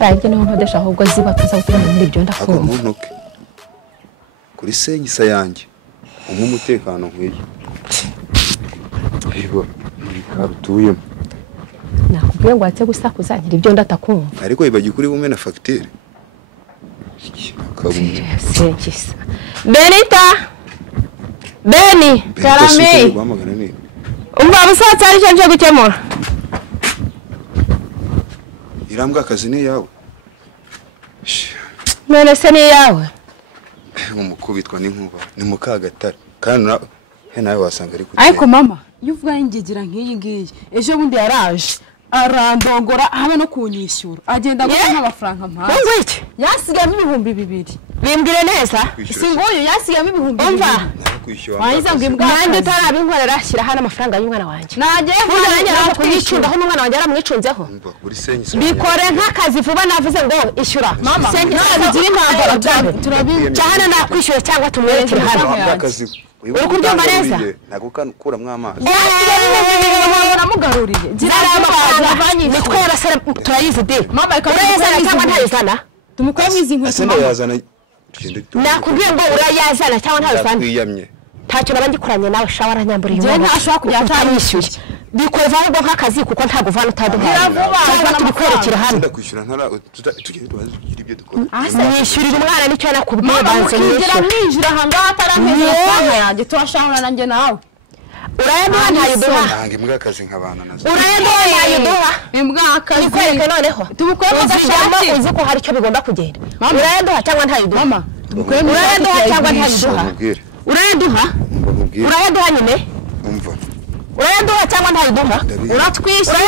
Rajye no nkodesha ahubwo ziba tuzawutira muri ibyo ndakumva. Akomuntuke. Kuri senyisa yanjye. Umutekano nkwiye. Ego, karutuyemo. Nakubwiye ngo atse gusakuza nkiri ibyo ndatakumva. Ariko ibagi kuri bumwe na facture. Senyisa. Benita. Beni, karame. Umva busatse ari cyo gukemura. Irambwa akazi ni yawe. None se ni yawe. Umukubitwa n'inkuba ni mukagatare kandi nawe wasanga ari kutse. Ariko mama, iyo uvuga ingigira nk'iyi ngiyi ejo bundi yaraje arandongora habe no kunyishyura agenda gukora amafaranga mpaza. Ngo iki? Yasigamo 2,000. Bimbwire neza. Singoyo yasigamo 2,000. Umva. Wanyiza ngimbwa kandi tarabinkorera ashyira hana amafaranga y'umwana wanjye. Nagiye kujya kuyicunda aho umwana wanjye aramwicunzeho. Bikore nk'akazi vuba navuze ngo ishyura. Mama, bigira impamvu turabizi. Cyane nakwishyura cyangwa tumwerekere hano. Uri kubyumva neza? Ntago kanukuramwe amazi. Namugaruriye. Gira amazi. Nikwera sera turayizi de. Mama ikayizana cyangwa ntayizana. Tumukore mwizi nkweto. Asenda yazana. Nakubwiye ngo urayazana cyangwa ntayizana. Kwiyamye. Ntacyo nabangikuranye nawe shawara nyamburiye. Je ntashaka kujya atanyishyuye. Bikoreva ngo nk'akazi kuko ntago vana utaduhaye. Cyangwa tubikwerekera hano. Ndakwishyura ntara tugire tubaze kugira ibyo dukora. Yishyurira umwana nicyo nakubwiye banze nishyura. Mwijira hanga ataramenya yanjye turashahura nanjye nawe. Urayaduha ntayiduha. Nange mbwa akazi nk'abana nazo. Urayaduha ntayiduha. Imbwa akazi. Ikwereke noneho. Tubukore mugashaki. Uzi ko hari icyo bigomba kugenda. Urayaduha cyangwa ntayiduha. Mama, tubukore urayaduha cyangwa ntayiduha. Urayaduha? Urayaduha nyine? Umva. Urayaduha cyangwa ntayiduha? Uratwishyura.